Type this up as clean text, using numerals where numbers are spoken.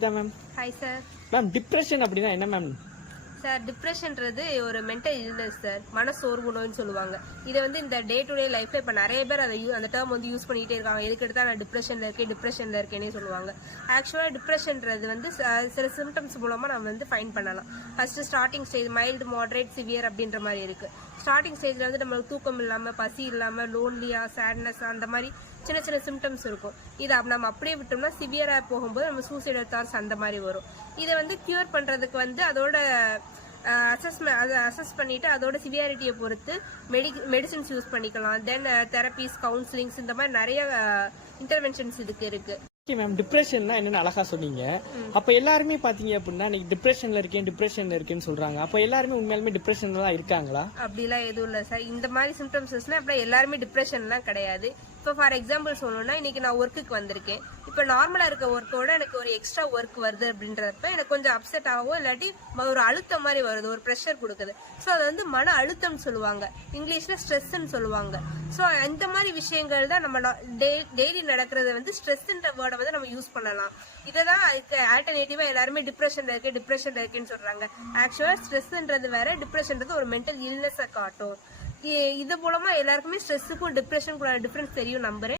Ma'am. Hi sir. Ma'am depression அப்படின்னா என்ன ma'am? Sir டிப்ரெஷன்றது ஒரு மென்டல் இல்னஸ் சார், மனசோர்வு நோய்னு சொல்லுவாங்க. இதை வந்து இந்த டே டு டே லைஃப்ல இப்போ நிறைய பேர் அந்த டேர்ம் வந்து யூஸ் பண்ணிட்டே இருக்காங்க. எதுக்கு எடுத்தா நான் டிப்ரெஷன்ல இருக்கேனே சொல்லுவாங்க. ஆக்சுவலாக டிப்ரெஷன்றது வந்து சில சிம்டம்ஸ் மூலமா நம்ம வந்து ஃபைன் பண்ணலாம். First starting stage mild, moderate, severe அப்படின்ற மாதிரி இருக்கு. ஸ்டார்டிங் ஸ்டேஜ்ல வந்து நம்மளுக்கு தூக்கம் இல்லாம, பசி இல்லாம, லோன்லியா, சேட்னஸ் அந்த மாதிரி சின்ன சின்ன சிம்டம்ஸ் இருக்கும். இதை நம்ம அப்படியே விட்டோம்னா சிவியரா போகும்போது நம்ம சூசைடல் தாட்ஸ் அந்த மாதிரி வரும். இதை வந்து கியூர் பண்றதுக்கு வந்து அதோட அசஸ் பண்ணிட்டு அதோட சிவியாரிட்டியை பொறுத்து மெடிசின்ஸ் யூஸ் பண்ணிக்கலாம். தென் தெரபிஸ், கவுன்சிலிங்ஸ் இந்த மாதிரி நிறைய இன்டர்வென்ஷன்ஸ் இதுக்கு இருக்கு. ஓகே மேம், டிப்ரெஷன்னா என்னன்னு அழகா சொன்னீங்க. அப்ப எல்லாருமே பாத்தீங்க அப்படின்னா நீங்க டிப்ரெஷன்ல இருக்கேன்னு சொல்றாங்க. அப்ப எல்லாருமே உண்மையாலுமே டிப்ரெஷன்ல தான் இருக்காங்களா? அப்படிலாம் எதுவும் இல்ல சார். இந்த மாதிரி சிம்டம்ஸ்னா அப்படி எல்லாருமே டிப்ரெஷன்லாம் கிடையாது. இப்போ ஃபார் எக்ஸாம்பிள் சொல்லணும்னா, இன்னைக்கு நான் ஒர்க்குக்கு வந்திருக்கேன். இப்போ நார்மலா இருக்க ஒர்க்கோட எனக்கு ஒரு எக்ஸ்ட்ரா ஒர்க் வருது அப்படின்றப்ப எனக்கு கொஞ்சம் அப்செட் ஆகும், இல்லாட்டி ஒரு அழுத்தம் மாதிரி வருது, ஒரு ப்ரெஷர் கொடுக்குது. ஸோ அது வந்து மன அழுத்தம்னு சொல்லுவாங்க, இங்கிலீஷ்ல ஸ்ட்ரெஸ்ன்னு சொல்லுவாங்க. ஸோ இந்த மாதிரி விஷயங்கள் தான் நம்ம டெய்லி நடக்கிறத வந்து ஸ்ட்ரெஸ்ன்ற வேர்டை வந்து நம்ம யூஸ் பண்ணலாம். இதைதான் ஆல்டர்னேட்டிவா எல்லாருமே டிப்ரெஷன்ல இருக்கேன்னு சொல்றாங்க. ஆக்சுவலா ஸ்ட்ரெஸ்ன்றது வேற, டிப்ரெஷன்றது ஒரு மென்டல் இல்னஸை காட்டும். இது மூலமா எல்லாருக்குமே ஸ்ட்ரெஸ்ஸுக்கும் டிப்ரெஷனுக்குள்ள டிஃபரன்ஸ் தெரியும் நம்புறேன்.